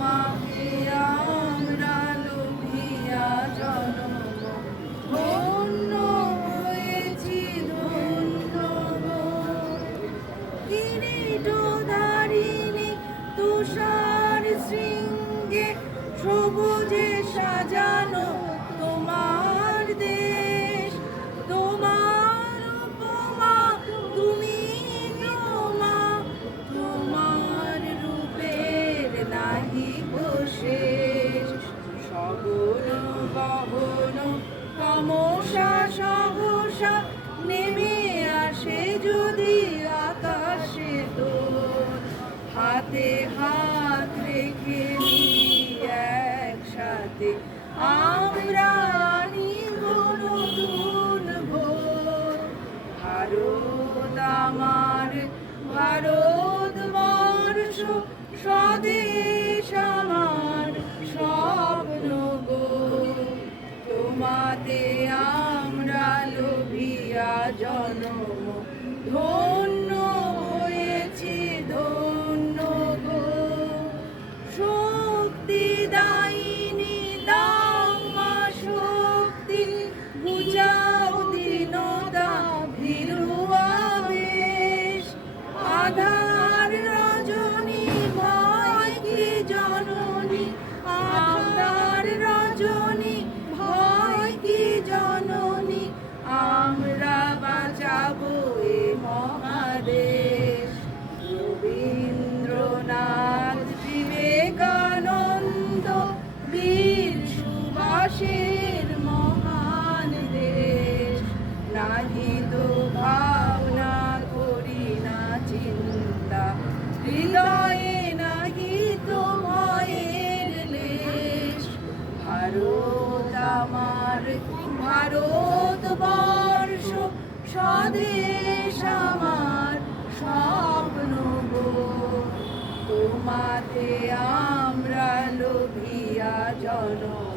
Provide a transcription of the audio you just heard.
তোমাকে আমরা লোভিয়া জনম ধন্য হয়েছি ধন্য গো। কিরীটধারিণী তুষার শৃঙ্গে সবুজে সাজানো তোমার দেশ, তোমার উপমা তুমি তোমা, তোমার রূপের নাহি শেষ। সগন গহন তমসা সহসা নেমে আসে যদি আকাশে তোর, হাতে হাত রেখে একসাথে আমরা নিব নতুন ভোর। ভারত আমার ভারতবর্ষ, স্বদেশ আমার স্বপ্ন গো। তোমাতে আমরা লোভিয়া জনম ধন্য হয়েছি ধন্য গো। শক্তিদায়িনী দাও মা শক্তি, বুঝাও দীনতা ভীরু আবেশ। আধার রজনী ভয় কি জননী, আধার রজনী ভয় কি জননী, আমরা বাঁচাবো এ মহাদেশ। রবীন্দ্রনাথ বিবেকানন্দ বীর সুভাষের মহান দেশ, নাহি তো ভাবনা করি না চিন্তা, হৃদয়ে নাহি তো ভয়ের লেশ। ভারত আমার ভারতবর্ষ, স্বদেশ আমার স্বপ্ন গো। তোমাতে আমরা লোভিয়া জনম